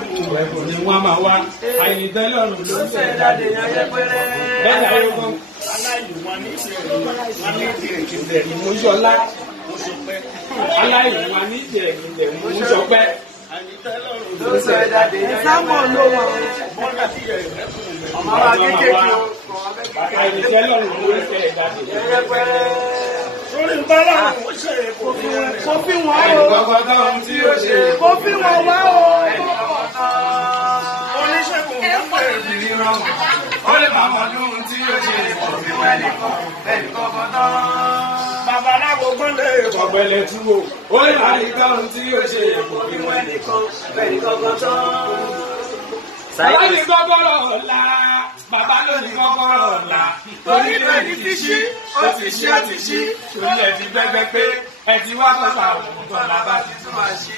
Ni wọ́n máa wá àìnítẹ́lọ́rùn ló ń ṣe jáde yẹn pẹ́rẹ́. Bẹ́ẹ̀ ni ayé kan aláìlú wọn ní ìṣẹ̀lẹ̀ wọn ní ìdílé ìmúṣọlá aláìlú wọn ní ìdílé ìmúṣọpẹ́. Àìnítẹ́lọ́rùn ló ń ṣe jáde yẹn pẹ́rẹ́. Ọmọ wa kékeré o. Àìnítẹ́lọ́rùn ló ń ṣe jáde yẹn pẹ́rẹ́. Orí ń bá láwọn ó ṣe kò fi wọn o. Ẹnìkọ̀ọ̀kan ohun tí ó ṣe kò fi wọn wá o. Oníṣègùn ọ̀pẹ̀ ìbìrì rọrùn. Ó lè máa mọ lóhun tí ó ṣe kò fi wọn ẹnìkọ̀ọ̀kan tán. Babaláwo gbọ́dọ̀ ìkọ̀gbẹ́lẹ̀ túwò. Ó lè máa ní káhun tí ó ṣe kò fi wọn ẹnìkọ̀ọ̀kan tán. Bàbá ní kọ́kọ́rọ́ ọ̀la, bàbá ló ní kọ́kọ́rọ́ ọ̀la. Torí ló ní ti ṣí, ó ti ṣí, ó ti ṣí. Torí ẹ ti gbẹ́gbẹ́ pé ẹ ti wá kọ́ta òun tó la bá ti tún máa ṣí.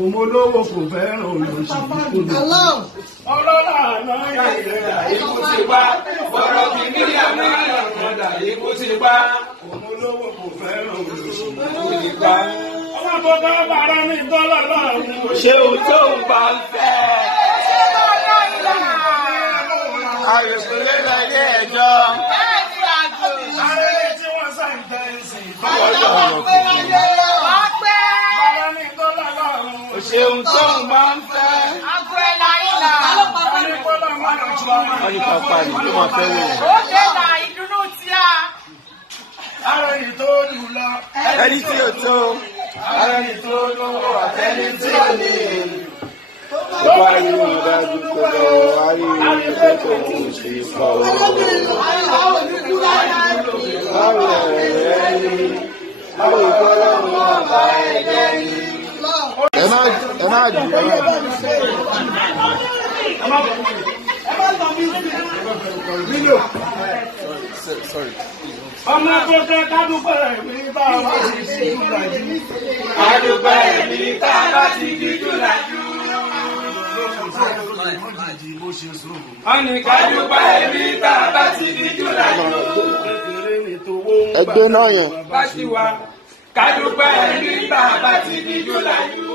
Òmò lówó kò fẹ́ràn olóṣèlú. Ọlọ́lá àná ìrẹ̀dà ikú ti pa. Ọ̀rọ̀ kìíní àná ìrẹ̀dà ikú ti pa. Òmò lówó kò fẹ́ràn olóṣèlú. Ọmọ tó bá bára ní dọ́là lọ́rùn. Ṣé o tó ń bá ń fẹ́? Àyẹ̀kọ́lẹ́ lọ ilé ẹjọ́. Ààrẹ tí wọ́n sáì tẹ́sí. Báyọ̀ ọ̀pẹ́ bára ní dọ́là lọ́rùn. Òṣèlú tó ń máa ń fẹ́. Àgọ́ ẹ̀la ìlà. Wọ́n ní pápá ní tó máa fẹ́ wò. Ó dé là ìdùnnú tí a. Ààrẹ yìí tó lù lọ. Ẹni tí ò tó. Ààrẹ yìí tó lówó àtẹni tí ò ní. Wáyé ìdájú pẹ̀lú wáyé ìdẹ́kọ̀ òṣè ìfọwọ́. Báwo ẹ̀rẹ́ ni? Báwo ìfọwọ́ wọn bá ẹ̀jẹ̀ ni? Ẹ má jù ẹ má jù. Ọmọ akọ́kọ́ kádùpẹ́ mi bá wa ti di jùlájú. Kádùpẹ́ mi tá a bá ti di jùlájú. Ọ̀nì kádùpẹ́ mi tá a bá ti di jùlájú. Ẹgbẹ́ náà yẹn. Kádùpẹ́ mi tá a bá ti di jùlájú.